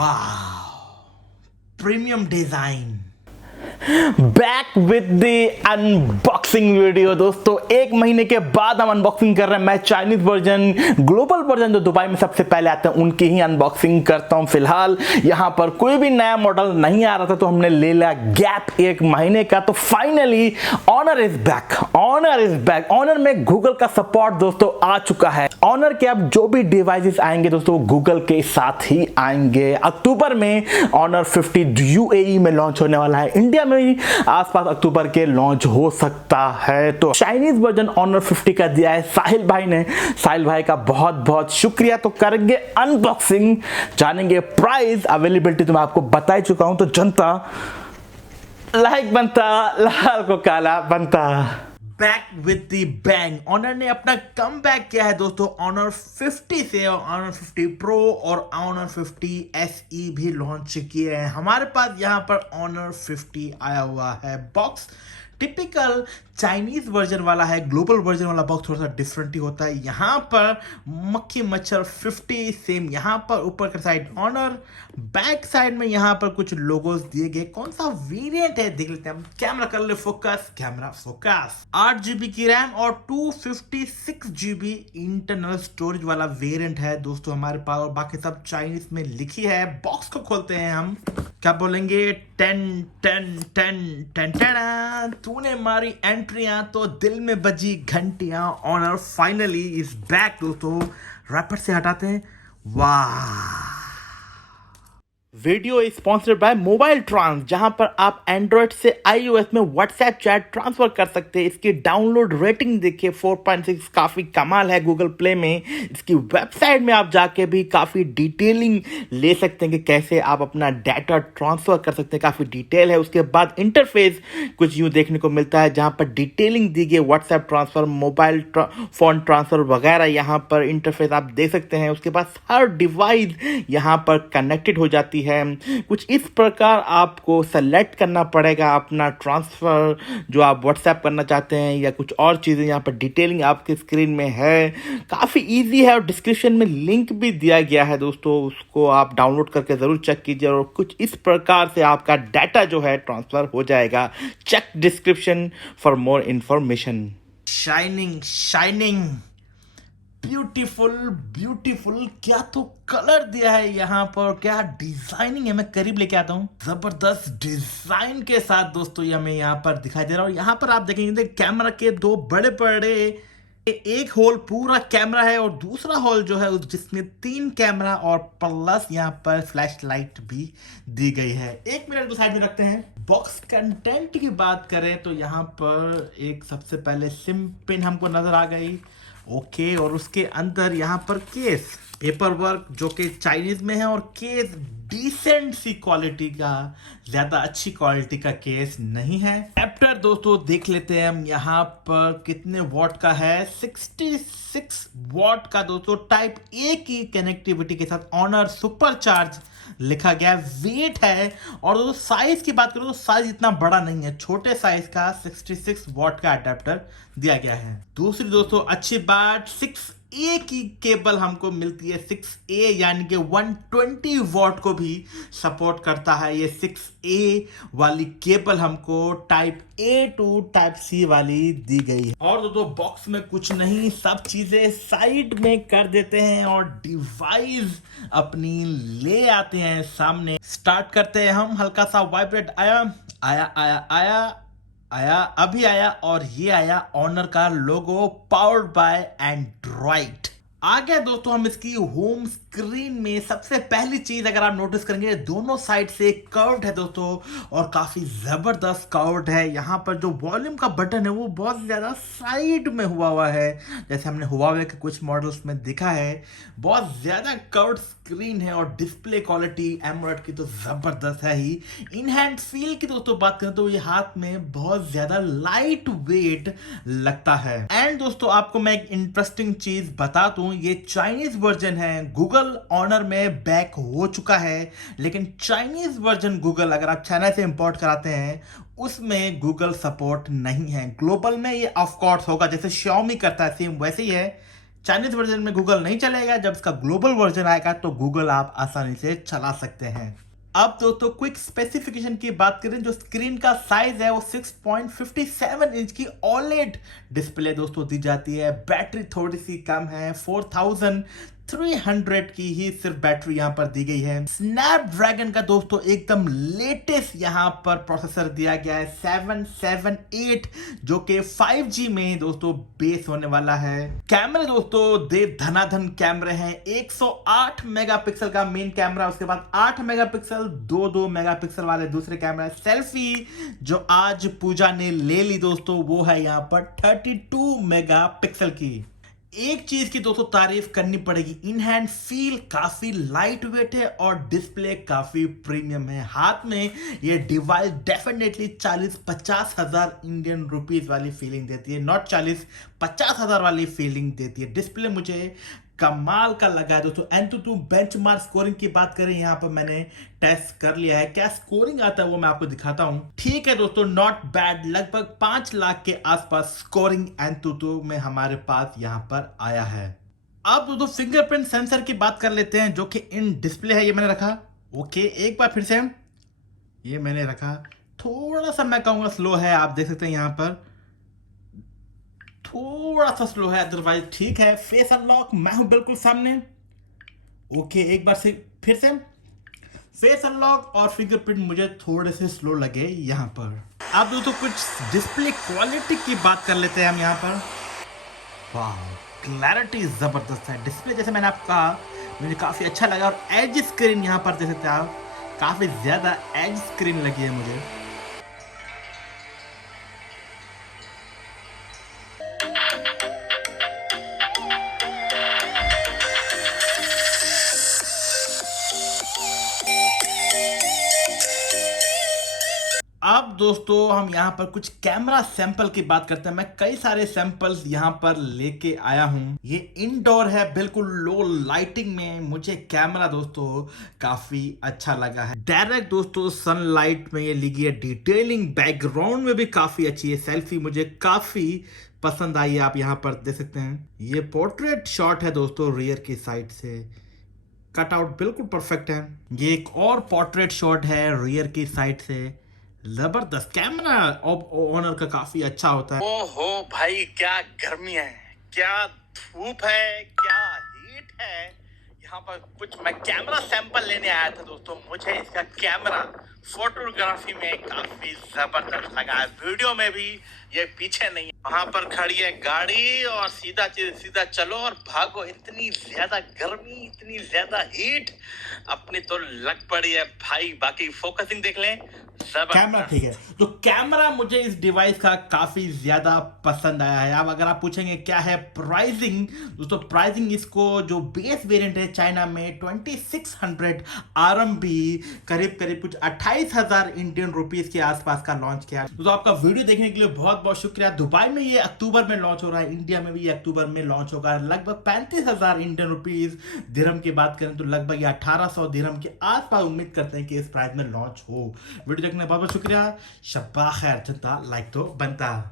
Wow! Premium design. Back with the unboxing video. दोस्तों एक महीने के बाद हम अनबॉक्सिंग कर रहे हैं। मैं चाइनीज वर्जन, ग्लोबल वर्जन जो दुबई में सबसे पहले आते हैं उनकी ही अनबॉक्सिंग करता हूं। फिलहाल यहां पर कोई भी नया मॉडल नहीं आ रहा था तो हमने ले लिया गैप एक महीने का। तो finally Honor is back, Honor is back. Honor में गूगल का सपोर्ट दोस्तों आ चुका है। ऑनर के अब जो भी डिवाइसेस आएंगे दोस्तों वो गूगल के साथ ही आएंगे। अक्टूबर में ऑनर 50 यूएई में लॉन्च होने वाला है। इंडिया में भी आसपास अक्टूबर के लॉन्च हो सकता है। तो चाइनीज वर्जन ऑनर 50 का दिया है साहिल भाई ने। साहिल भाई का बहुत बहुत शुक्रिया। तो करेंगे अनबॉक्सिंग, जानेंगे प्राइस, अवेलेबिलिटी तो मैं आपको बता ही चुका हूं। तो जनता लाइक बनता, लाल को काला बनता। Back with the bang. Honor ने अपना कम बैक किया है दोस्तों ऑनर 50 से, और ऑनर 50 प्रो और ऑनर 50 SE भी लॉन्च किए हैं। हमारे पास यहाँ पर ऑनर 50 आया हुआ है बॉक्स। टिपिकल चाइनीज वर्जन वाला है, ग्लोबल वर्जन वाला बॉक्स थोड़ा सा डिफरेंट ही होता है। यहाँ पर मक्खी मच्छर 50 सेम, यहाँ पर ऊपर का साइड ऑनर, बैक साइड में यहाँ पर कुछ लोगोस दिए गए। कौन सा वेरिएंट है देख लेते हैं हम। कैमरा कर ले फोकस, कैमरा फोकस। 8 GB की रैम और 256 GB इंटरनल स्टोरेज वाला वेरिएंट है दोस्तों हमारे पास, और बाकी सब चाइनीज में लिखी है। बॉक्स को खोलते हैं हम, क्या बोलेंगे, 10 10 10 10 10। तूने मारी एंट्रियां तो दिल में बजी घंटियां। ऑनर फाइनली इज बैक दोस्तों। रैपर से हटाते हैं। वाह! Video sponsored by MobileTrans, जहां पर आप एंड्रॉइड से iOS में व्हाट्सएप चैट ट्रांसफर कर सकते हैं। इसकी डाउनलोड रेटिंग देखिए 4.6, काफी कमाल है गूगल प्ले में। इसकी वेबसाइट में आप जाके भी काफी डिटेलिंग ले सकते हैं कि कैसे आप अपना डाटा ट्रांसफर कर सकते हैं, काफी डिटेल है। उसके बाद इंटरफेस कुछ यूं देखने को मिलता है जहां पर डिटेलिंग दी गई, WhatsApp transfer, mobile phone transfer वगैरह यहाँ पर इंटरफेस आप देख सकते हैं। उसके बाद हर डिवाइस यहाँ पर कनेक्टेड हो जाती है। कुछ इस प्रकार आपको सेलेक्ट करना पड़ेगा अपना ट्रांसफर जो आप व्हाट्सएप करना चाहते हैं, या कुछ और चीजें यहाँ पर डिटेलिंग आपके स्क्रीन में है। काफी इजी है और डिस्क्रिप्शन में लिंक भी दिया गया है दोस्तों, उसको आप डाउनलोड करके जरूर चेक कीजिए। और कुछ इस प्रकार से आपका डाटा जो है ट्रांसफर हो जाएगा। Check description for more information. Shining shining, beautiful beautiful. क्या तो कलर दिया है यहाँ पर, क्या डिजाइनिंग है। मैं करीब लेके आता हूँ। जबरदस्त डिजाइन के साथ दोस्तों ये हमें यहाँ पर दिखाई दे रहा है। और यहाँ पर आप देखेंगे कैमरा के दो बड़े बड़े, एक होल पूरा कैमरा है और दूसरा होल जो है जिसमें 3 कैमरा और प्लस यहाँ पर फ्लैश लाइट भी दी गई है। 1 मिनट को साइड में रखते हैं। बॉक्स कंटेंट की बात करें तो यहाँ पर एक सबसे पहले सिम पिन हमको नजर आ गई। ओके, और उसके अंदर यहाँ पर केस, पेपर वर्क जो कि चाइनीज में है, और केस डिसेंट सी क्वालिटी का, ज्यादा अच्छी क्वालिटी का केस नहीं है। एडेप्टर दोस्तों देख लेते हैं हम यहाँ पर कितने वॉट का है। 66 वॉट का दोस्तों, टाइप ए की कनेक्टिविटी के साथ ऑनर सुपर चार्ज लिखा गया। वेट है, और दोस्तों साइज की बात करो तो साइज इतना बड़ा नहीं है, छोटे साइज का 66 वॉट का अडेप्टर दिया गया है। दूसरी दोस्तों अच्छी बात, 6A की केबल हमको मिलती है। 6A यानी कि 120 वॉट को भी सपोर्ट करता है। ये 6A वाली केबल हमको type A to type C वाली दी गई है। और दोस्तों बॉक्स में कुछ नहीं, सब चीजें साइड में कर देते हैं और डिवाइस अपनी ले आते हैं सामने। स्टार्ट करते हैं हम। हल्का सा वाइब्रेट आया आया आया आया आया, अभी आया, और ये आया ऑनर का लोगो, पावर्ड बाय एंड्रॉइड। आ गया दोस्तों हम इसकी होम स्क्रीन में। सबसे पहली चीज अगर आप नोटिस करेंगे, दोनों साइड से कर्व्ड है दोस्तों, और काफी जबरदस्त कर्व्ड है। यहाँ पर जो वॉल्यूम का बटन है वो बहुत ज्यादा साइड में हुआ है, जैसे हमने हुआवे के कुछ मॉडल्स में देखा है। बहुत ज्यादा कर्व्ड स्क्रीन है, और डिस्प्ले क्वालिटी एमोलेड की तो जबरदस्त है ही। इन हैंड फील की दोस्तों बात करें तो ये हाथ में बहुत ज्यादा लाइट वेट लगता है। एंड दोस्तों आपको मैं एक इंटरेस्टिंग चीज बता दूं, ये चाइनीज वर्जन है। गूगल ऑनर में बैक हो चुका है, लेकिन चाइनीज वर्जन गूगल अगर आप चाइना से इंपोर्ट कराते हैं उसमें गूगल सपोर्ट नहीं है। ग्लोबल में ये ऑफ कोर्स होगा, जैसे Xiaomi करता है सेम वैसे ही है। चाइनीज वर्जन में गूगल नहीं चलेगा, जब इसका ग्लोबल वर्जन आएगा तो गूगल आप आसानी से चला सकते हैं। अब दोस्तों क्विक स्पेसिफिकेशन की बात करें, जो स्क्रीन का साइज है वो 6.57 इंच की OLED डिस्प्ले दोस्तों दी जाती है। बैटरी थोड़ी सी कम है, 4300 की ही सिर्फ बैटरी यहां पर दी गई है। स्नैपड्रैगन का दोस्तों एकदम लेटेस्ट यहां पर प्रोसेसर दिया गया है 778, जो कि 5G में दोस्तों बेस होने वाला है। कैमरे दोस्तों दे धनाधन कैमरे हैं, 108 मेगापिक्सल का मेन कैमरा, उसके बाद 8 मेगापिक्सल 2 मेगापिक्सल वाले दूसरे कैमरा। सेल्फी जो आज पूजा ने ले ली दोस्तों वो है यहां पर 32 मेगापिक्सल की। एक चीज की दोस्तों तारीफ करनी पड़ेगी, इन हैंड फील काफी लाइट वेट है और डिस्प्ले काफी प्रीमियम है। हाथ में ये डिवाइस डेफिनेटली 40-50 हजार इंडियन रुपीस वाली फीलिंग देती है, नॉट 40-50 हजार वाली फीलिंग देती है। डिस्प्ले मुझे कमाल का लगा है दोस्तों। Antutu बेंचमार्क स्कोरिंग की बात करें, यहां पर मैंने टेस्ट कर लिया है, क्या स्कोरिंग आता है वो मैं आपको दिखाता हूं। ठीक है दोस्तों, नॉट बैड, लगभग 5 लाख के आसपास स्कोरिंग Antutu में हमारे पास यहां पर आया है। अब दोस्तों फिंगरप्रिंट सेंसर की बात कर लेते हैं, जो कि इन डिस्प्ले है, ये मैंने रखा। ओके, एक बार फिर से ये मैंने रखा, थोड़ा सा मैं कहूंगा स्लो है, आप देख सकते हैं यहां पर थोड़ा सा स्लो है, अदरवाइज ठीक है। फेस अनलॉक, मैं हूं बिल्कुल सामने। ओके, एक बार से फिर से फेस अनलॉक और फिंगरप्रिंट मुझे थोड़े से स्लो लगे यहां पर। अब दोस्तों कुछ डिस्प्ले क्वालिटी की बात कर लेते हैं हम यहां पर। वाह, क्लैरिटी जबरदस्त है डिस्प्ले, जैसे मैंने आपको कहा मुझे काफी अच्छा लगा। और एज स्क्रीन यहां पर देख सकते हैं आप, काफी ज्यादा एज स्क्रीन लगी है मुझे। अब दोस्तों हम यहाँ पर कुछ कैमरा सैंपल की बात करते हैं। मैं कई सारे सैंपल्स यहाँ पर लेके आया हूँ। ये इंडोर है, बिल्कुल लो लाइटिंग में। मुझे कैमरा दोस्तों काफी अच्छा लगा है। डायरेक्ट दोस्तों सनलाइट में ये लिखी है, डिटेलिंग बैकग्राउंड में भी काफी अच्छी है। सेल्फी मुझे काफी पसंद आई है, आप यहाँ पर देख सकते हैं। ये पोर्ट्रेट शॉट है दोस्तों, रियर की साइड से कटआउट बिल्कुल परफेक्ट है। ये एक और पोर्ट्रेट शॉट है रियर की साइड से, जबरदस्त। कैमरा ऑनर का काफी अच्छा होता है। ओहो भाई, क्या गर्मी है, क्या धूप है, क्या हीट है यहाँ पर। कुछ मैं कैमरा सैंपल लेने आया था दोस्तों, मुझे इसका कैमरा फोटोग्राफी में काफी जबरदस्त लगा है। वीडियो में भी ये पीछे नहीं है। वहां पर खड़ी है गाड़ी और सीधा चलो और भागो। इतनी ज्यादा गर्मी, इतनी ज्यादा हीट अपनी तो लग पड़ी है भाई। बाकी फोकसिंग देख लें, कैमरा ठीक है। तो कैमरा मुझे इस डिवाइस का काफी ज्यादा पसंद आया है। अब अगर आप पूछेंगे क्या है प्राइसिंग, दोस्तों प्राइसिंग इसको जो बेस वेरिएंट है चाइना में 2600 RMB, करीब कुछ 28,000 इंडियन रुपीस के आसपास का लॉन्च किया। तो आपका वीडियो देखने के लिए बहुत बहुत शुक्रिया। दुबई में ये अक्टूबर में लॉन्च हो रहा है, इंडिया में भी ये अक्टूबर में लॉन्च होगा। लगभग 35,000 इंडियन रुपीस। दिरहम की बात करें तो लगभग 1800 दिरहम के आसपास उम्मीद करते हैं कि इस प्राइस में लॉन्च हो। वीडियो देखने बहुत बहुत शुक्रिया। शब्बा खैर, जनता लाइक तो बनता।